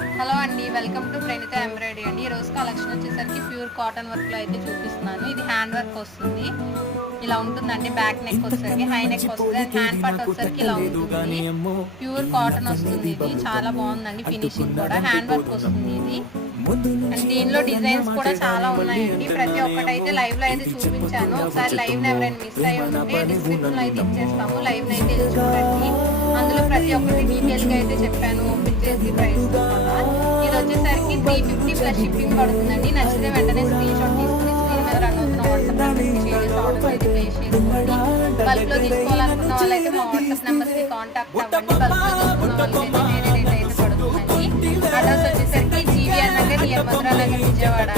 Hello అండి, welcome to Praneetha embroidery అండి. ఈ రోజు కలెక్షన్ వచ్చేసరికి ప్యూర్ కాటన్ వర్క్లో అయితే చూపిస్తున్నాను. ఇది హ్యాండ్ వర్క్ వస్తుంది, ఇలా ఉంటుందండి. బ్యాక్ నెక్ వచ్చేసరికి హై నెక్ వస్తుంది, అండ్ హ్యాండ్ పార్ట్ వచ్చేసరికి ఇలా ఉంటుంది. ప్యూర్ కాటన్ వస్తుంది, ఇది చాలా బాగుందండి. ఫినిషింగ్ కూడా హ్యాండ్ వర్క్ వస్తుంది ఇది. అండ్ దీనిలో డిజైన్స్ కూడా చాలా ఉన్నాయండి. ప్రతి ఒక్కటైతే లైవ్ లో అయితే చూపించాను. ఒకసారి లైవ్ ఎవరైనా మిస్ అయ్యి ఉంటే డిస్క్రిప్షన్ లో అయితే ఇచ్చేస్తాము, లైవ్ అయితే చూడండి. అందులో ప్రతి ఒక్కటి డీటెయిల్ గా అయితే చెప్పాను, ఓపెన్ చేసి ప్రైస్ కూడా. ఇది వచ్చేసరికి 350 ప్లస్ షిప్పింగ్ పడుతుందండి. నచ్చితే వెంటనే స్క్రీన్ షాట్ తీసుకుని స్క్రీన్ మీద రన్ అవుతున్న వాట్సాప్ ఆర్డర్ అయితే ప్లేస్ చేసుకోండి. బల్క్ లో తీసుకోవాలనుకున్న వాళ్ళైతే మా వాట్సాప్ నెంబర్ కి కాంటాక్ట్ అవ్వండి. బల్క్ లో తీసుకున్న వాళ్ళైతే వేరే రేట్ అయితే పడుతుందండి. అడ్రస్ వచ్చేసరికి జీవీఆర్ నగర్, నియర్ మధురా నగర్, విజయవాడ.